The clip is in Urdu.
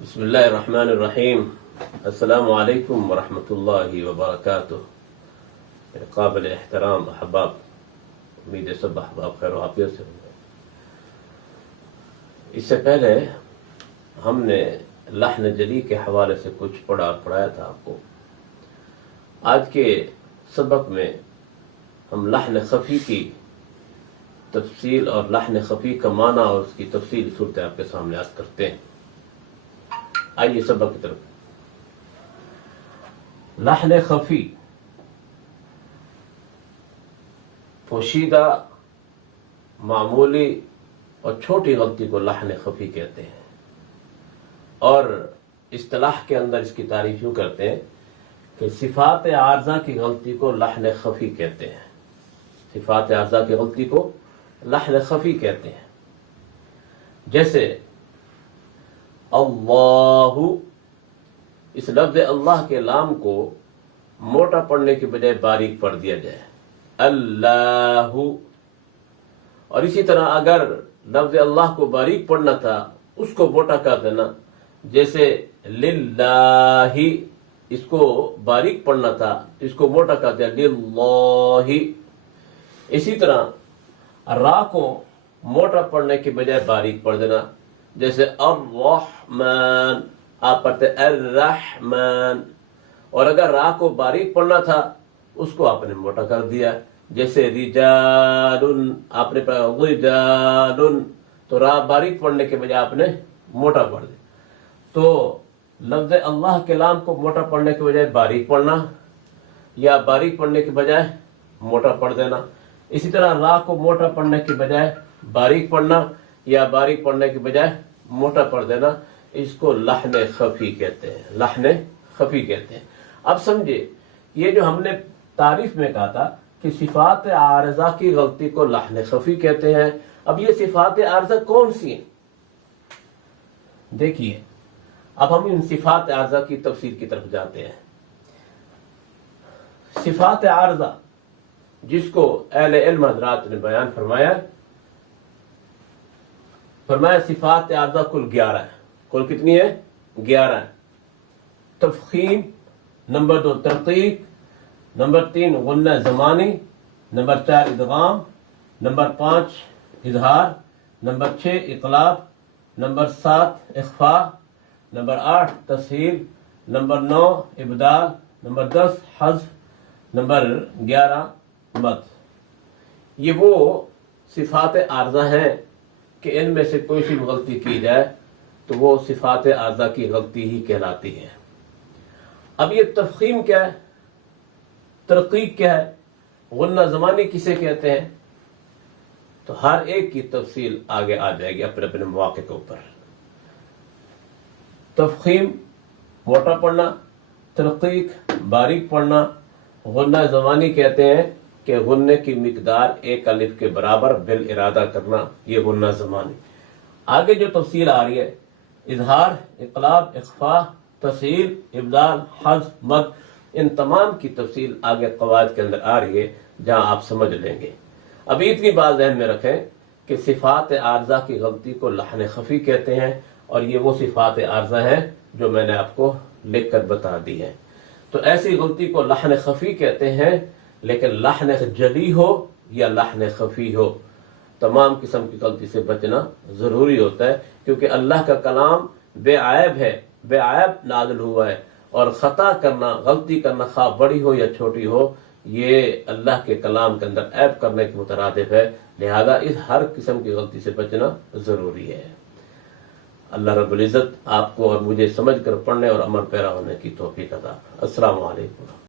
بسم اللہ الرحمن الرحیم۔ السلام علیکم ورحمۃ اللہ وبرکاتہ۔ میرے قابل احترام احباب، امید ہے سب احباب خیر و عافیت سے ہوں گے۔ اس سے پہلے ہم نے لحن جلی کے حوالے سے کچھ پڑھایا تھا آپ کو۔ آج کے سبق میں ہم لحن خفی کی تفصیل اور لحن خفی کا معنی اور اس کی تفصیل صورت آپ کے سامنے عرض کرتے ہیں۔ آئیے سبق کی طرف۔ لحن خفی پوشیدہ، معمولی اور چھوٹی غلطی کو لحن خفی کہتے ہیں، اور اصطلاح کے اندر اس کی تعریف یوں کرتے ہیں کہ صفات عارضہ کی غلطی کو لحن خفی کہتے ہیں۔ صفات عارضہ کی غلطی کو لحن خفی کہتے ہیں۔ جیسے اللہ، اس لفظ اللہ کے لام کو موٹا پڑھنے کے بجائے باریک پڑھ دیا جائے، اللہ۔ اور اسی طرح اگر لفظ اللہ کو باریک پڑھنا تھا اس کو موٹا کر دینا، جیسے للہ، اس کو باریک پڑھنا تھا اس کو موٹا کر دیا للہ۔ اسی طرح را کو موٹا پڑھنے کے بجائے باریک پڑھ دینا، جیسے الرحمن، آپ پڑھتے الرحمن۔ اور اگر را کو باریک پڑھنا تھا اس کو آپ نے موٹا کر دیا، جیسے رجال، آپ نے پڑھا رجال، تو را باریک پڑھنے کے بجائے آپ نے موٹا پڑھ دیا۔ تو لفظ اللہ کے لام کو موٹا پڑھنے کے بجائے باریک پڑھنا، یا باریک پڑھنے کے بجائے موٹا پڑھ دینا۔ اسی طرح را کو موٹا پڑھنے کے بجائے باریک پڑھنا، یا باریک پڑھنے کے بجائے موٹا پڑھ دینا، اس کو لحن خفی کہتے ہیں، لحن خفی کہتے ہیں۔ اب سمجھے، یہ جو ہم نے تعریف میں کہا تھا کہ صفات عارضہ کی غلطی کو لحن خفی کہتے ہیں، اب یہ صفات عارضہ کون سی ہیں؟ دیکھیے، اب ہم ان صفات عارضہ کی تفصیل کی طرف جاتے ہیں۔ صفات عارضہ جس کو اہل علم حضرات نے بیان فرمایا صفات عارضہ کل 11 ہے۔ کل کتنی ہے؟ 11 ہے۔ تفخیم، نمبر 2 ترقیق، نمبر 3 غنہ زمانی، نمبر 4 ادغام، نمبر 5 اظہار، نمبر 6 اقلاب، نمبر 7 اخفاء، نمبر 8 تسہیل، نمبر 9 ابدال، نمبر 10 حذف، نمبر 11 مد۔ یہ وہ صفات عارضہ ہیں کہ ان میں سے کوئی سی غلطی کی جائے تو وہ صفات عارضہ کی غلطی ہی کہلاتی ہے۔ اب یہ تفخیم کیا ہے؟ ترقیق کیا ہے؟ غنہ زمانی کسے کہتے ہیں؟ تو ہر ایک کی تفصیل آگے آ جائے گی اپنے اپنے مواقع کے اوپر۔ تفخیم موٹا پڑھنا، ترقیق باریک پڑھنا، غنہ زمانی کہتے ہیں کہ غنے کی مقدار ایک الف کے برابر بالارادہ کرنا، یہ غنہ زمانی۔ آگے جو تفصیل آ رہی ہے، اظہار، اقلاب، اخفاء، تسہیل، ابدال، حذف، مد، ان تمام کی تفصیل آگے قواعد کے اندر آ رہی ہے جہاں آپ سمجھ لیں گے۔ ابھی اتنی بات ذہن میں رکھیں کہ صفات عارضہ کی غلطی کو لحن خفی کہتے ہیں، اور یہ وہ صفات عارضہ ہیں جو میں نے آپ کو لکھ کر بتا دی ہے۔ تو ایسی غلطی کو لحن خفی کہتے ہیں، لیکن لحن جلی ہو یا لحن خفی ہو، تمام قسم کی غلطی سے بچنا ضروری ہوتا ہے، کیونکہ اللہ کا کلام بے عیب ہے، بے عیب نازل ہوا ہے، اور خطا کرنا، غلطی کرنا، خواہ بڑی ہو یا چھوٹی ہو، یہ اللہ کے کلام کے اندر عیب کرنے کے مترادف ہے، لہذا اس ہر قسم کی غلطی سے بچنا ضروری ہے۔ اللہ رب العزت آپ کو اور مجھے سمجھ کر پڑھنے اور عمل پیرا ہونے کی توفیق عطا۔ السلام علیکم۔